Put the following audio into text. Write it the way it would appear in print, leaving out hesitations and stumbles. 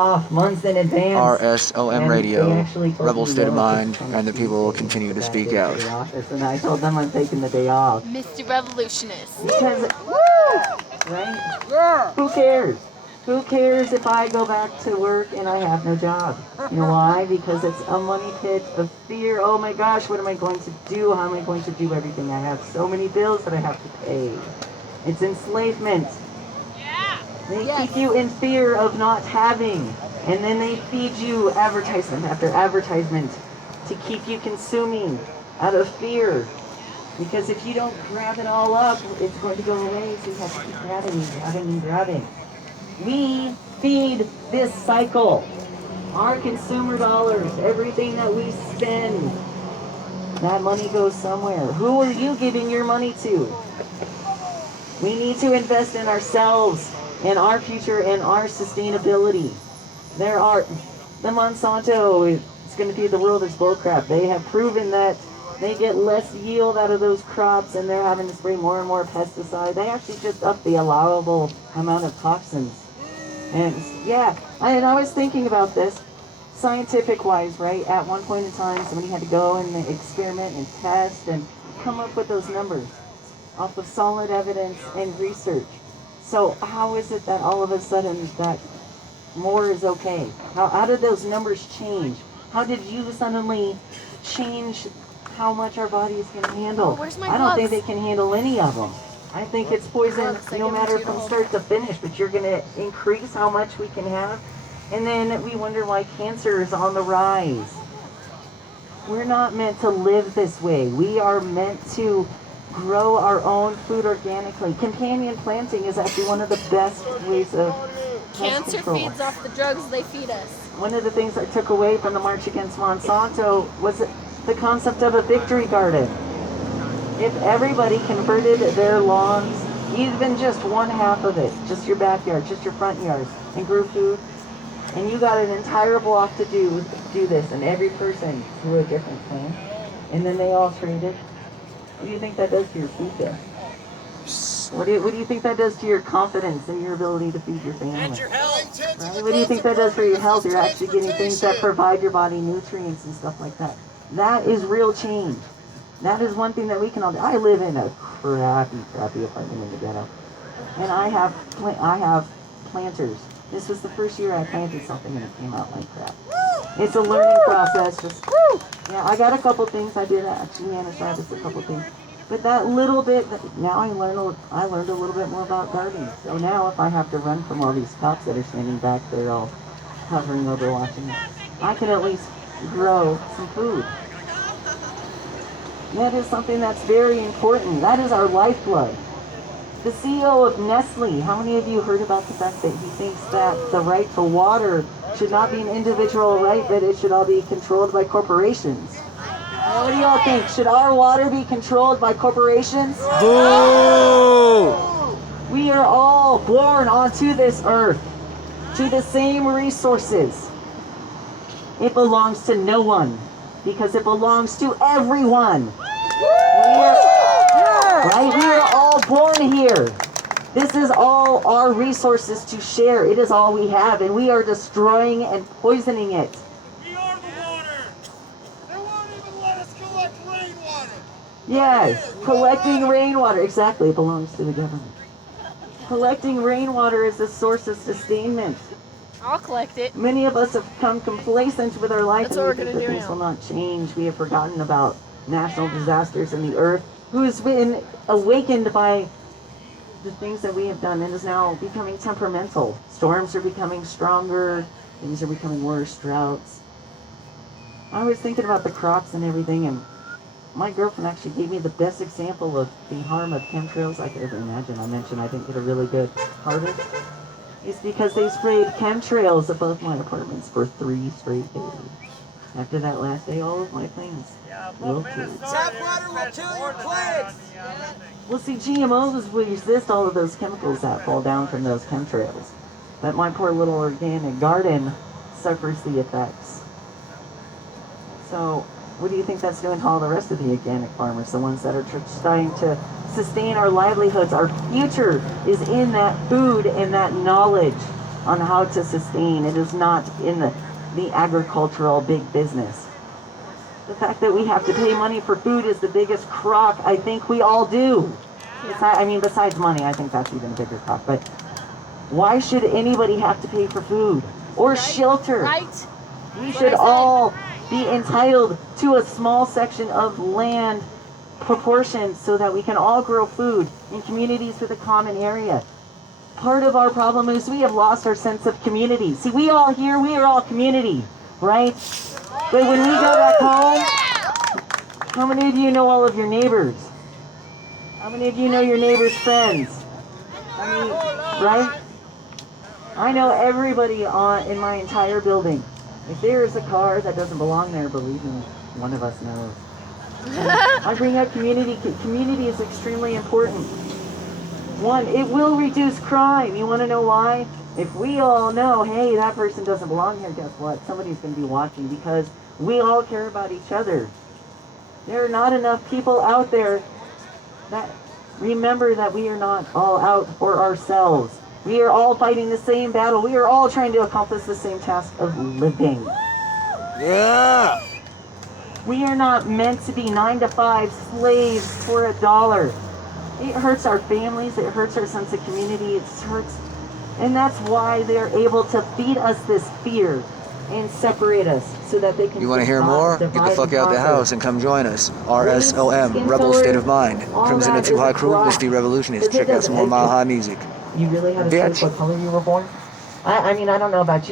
off months in advance. RSOM And Radio, they actually told Rebel me, State of "Yo, Mind, it's on and the people will Tuesday, continue to that speak day out." for the office." And I told them I'm taking the day off. Mr. Revolutionist. Because, right? Yeah. Who cares? Who cares if I go back to work and I have no job? You know why? Because it's a money pit of fear. Oh my gosh, what am I going to do? How am I going to do everything? I have so many bills that I have to pay. It's enslavement. They keep you in fear of not having. And then they feed you advertisement after advertisement to keep you consuming out of fear. Because if you don't grab it all up, it's going to go away. So you have to keep grabbing and grabbing and grabbing. We feed this cycle. Our consumer dollars, everything that we spend, that money goes somewhere. Who are you giving your money to? We need to invest in ourselves, in our future, and our sustainability. The Monsanto is going to feed the world as bullcrap. They have proven that they get less yield out of those crops, and they're having to spray more and more pesticide. They actually just up the allowable amount of toxins. And yeah, and I was thinking about this, scientific-wise, right? At one point in time, somebody had to go and experiment and test and come up with those numbers off of solid evidence and research. So how is it that all of a sudden that more is okay? How did those numbers change? How did you suddenly change how much our bodies can handle? Where's my I don't think gloves? they can handle any of them. I think it's poison no matter from start to finish, but you're going to increase how much we can have. And then we wonder why cancer is on the rise. We're not meant to live this way. We are meant to grow our own food organically. Companion planting is actually one of the best ways of Cancer control. feeds off the drugs they feed us. One of the things I took away from the March Against Monsanto was the concept of a victory garden. If everybody converted their lawns, even just one half of it, just your backyard, just your front yard, and grew food, and you got an entire block to do this, and every person grew a different plant, and then they all traded, what do you think that does to your food there? What do you think that does to your confidence and your ability to feed your family? And your health. Right? What do you think that does for your health? You're actually getting things that provide your body nutrients and stuff like that. That is real change. That is one thing that we can all do. I live in a crappy apartment in the ghetto. And I have planters. This was the first year I planted something and it came out like crap. It's a learning process. Yeah, I got a couple things. I did actually harvest a couple things. But that little bit, now I learned a little bit more about gardening. So now if I have to run from all these cops that are standing back there all hovering over watching me, I can at least grow some food. That is something that's very important. That is our lifeblood. The CEO of Nestle, how many of you heard about the fact that he thinks that the right to water should not be an individual right, but it should all be controlled by corporations? What do y'all think? Should our water be controlled by corporations? Boo! We are all born onto this earth, to the same resources. It belongs to no one, because it belongs to everyone. We are all born here. This is all our resources to share. It is all we have, and we are destroying and poisoning it. We are the water. They won't even let us collect rainwater. Yes, collecting rainwater. Exactly, it belongs to the government. Collecting rainwater is a source of sustainment. I'll collect it. Many of us have become complacent with our life, That's and what we we're think that gonna do things now. will not change. We have forgotten about national disasters in the earth, who has been awakened by the things that we have done and is now becoming temperamental. Storms are becoming stronger, things are becoming worse, droughts. I was thinking about the crops and everything, and my girlfriend actually gave me the best example of the harm of chemtrails I could ever imagine. I mentioned I didn't get a really good harvest. It's because they sprayed chemtrails above my apartments for 3 straight days. After that last day, all of my plants wilted. Tap water will kill your plants. Well, see, GMOs will resist all of those chemicals that fall down from those chemtrails. But my poor little organic garden suffers the effects. So, what do you think that's doing to all the rest of the organic farmers, the ones that are trying to sustain our livelihoods? Our future is in that food and that knowledge. on how to sustain. It is not in the agricultural big business. The fact that we have to pay money for food is the biggest crock I think we all do. Besides money, I think that's even a bigger crock. But why should anybody have to pay for food or shelter? Right. We should all be entitled to a small section of land proportion so that we can all grow food in communities with a common area. Part of our problem is we have lost our sense of community. See, we all here, we are all community, right? But when we go back home, how many of you know all of your neighbors? How many of you know your neighbors' friends? Right? I know everybody in my entire building. If there is a car that doesn't belong there, believe me, one of us knows. I bring up community. Community is extremely important. One, it will reduce crime. You want to know why? If we all know, hey, that person doesn't belong here, guess what? Somebody's going to be watching because we all care about each other. There are not enough people out there that remember that we are not all out for ourselves. We are all fighting the same battle. We are all trying to accomplish the same task of living. Yeah. We are not meant to be 9 to 5 slaves for $1. It hurts our families. It hurts our sense of community. It hurts. And that's why they're able to feed us this fear and separate us so that they can. You want to hear more? Get the fuck out the house and come join us. RSOM, Rebel State of Mind. Crimson and Too High Crew, Misty Revolutionists. Check out some more Mile High music. You really had a choice what color you were born? I don't know about you.